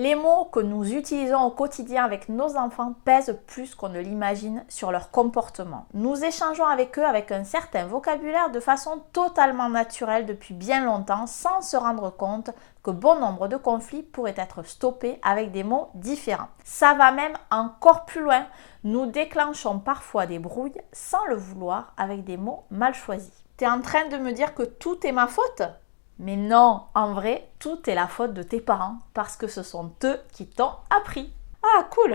Les mots que nous utilisons au quotidien avec nos enfants pèsent plus qu'on ne l'imagine sur leur comportement. Nous échangeons avec eux avec un certain vocabulaire de façon totalement naturelle depuis bien longtemps sans se rendre compte que bon nombre de conflits pourraient être stoppés avec des mots différents. Ça va même encore plus loin. Nous déclenchons parfois des brouilles sans le vouloir avec des mots mal choisis. Tu es en train de me dire que tout est ma faute ? Mais non, en vrai, tout est la faute de tes parents parce que ce sont eux qui t'ont appris. Ah, cool!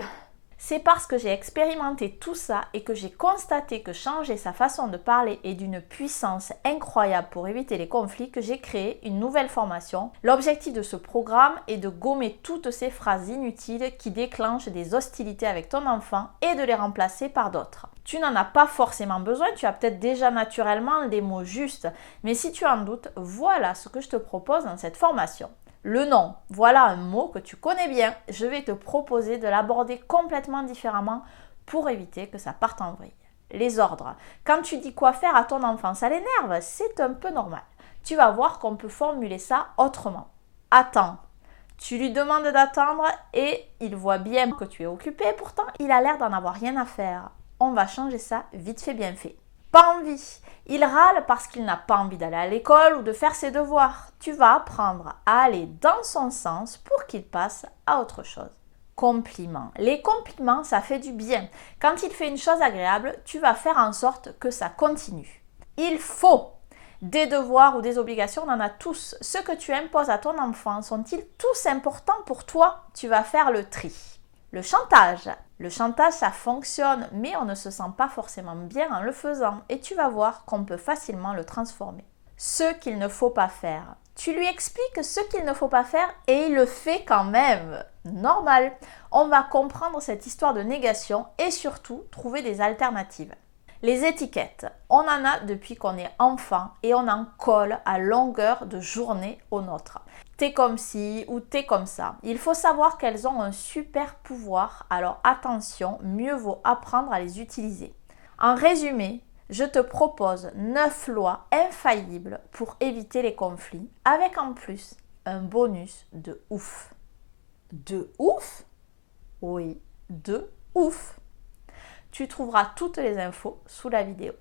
C'est parce que j'ai expérimenté tout ça et que j'ai constaté que changer sa façon de parler est d'une puissance incroyable pour éviter les conflits que j'ai créé une nouvelle formation. L'objectif de ce programme est de gommer toutes ces phrases inutiles qui déclenchent des hostilités avec ton enfant et de les remplacer par d'autres. Tu n'en as pas forcément besoin, tu as peut-être déjà naturellement les mots justes, mais si tu en doutes, voilà ce que je te propose dans cette formation. Le nom, voilà un mot que tu connais bien. Je vais te proposer de l'aborder complètement différemment pour éviter que ça parte en vrille. Les ordres. Quand tu dis quoi faire à ton enfant, ça l'énerve, c'est un peu normal. Tu vas voir qu'on peut formuler ça autrement. Attends. Tu lui demandes d'attendre et il voit bien que tu es occupé, pourtant il a l'air d'en avoir rien à faire. On va changer ça vite fait bien fait. Pas envie. Il râle parce qu'il n'a pas envie d'aller à l'école ou de faire ses devoirs. Tu vas apprendre à aller dans son sens pour qu'il passe à autre chose. Compliments. Les compliments, ça fait du bien. Quand il fait une chose agréable, tu vas faire en sorte que ça continue. Il faut. Des devoirs ou des obligations, on en a tous. Ceux que tu imposes à ton enfant sont-ils tous importants pour toi ? Tu vas faire le tri. Le chantage. Le chantage, ça fonctionne, mais on ne se sent pas forcément bien en le faisant et tu vas voir qu'on peut facilement le transformer. Ce qu'il ne faut pas faire. Tu lui expliques ce qu'il ne faut pas faire et il le fait quand même. Normal. On va comprendre cette histoire de négation et surtout trouver des alternatives. Les étiquettes, on en a depuis qu'on est enfant et on en colle à longueur de journée au nôtre. T'es comme ci ou t'es comme ça. Il faut savoir qu'elles ont un super pouvoir, alors attention, mieux vaut apprendre à les utiliser. En résumé, je te propose 9 lois infaillibles pour éviter les conflits, avec en plus un bonus de ouf. De ouf ? Oui, de ouf. Tu trouveras toutes les infos sous la vidéo.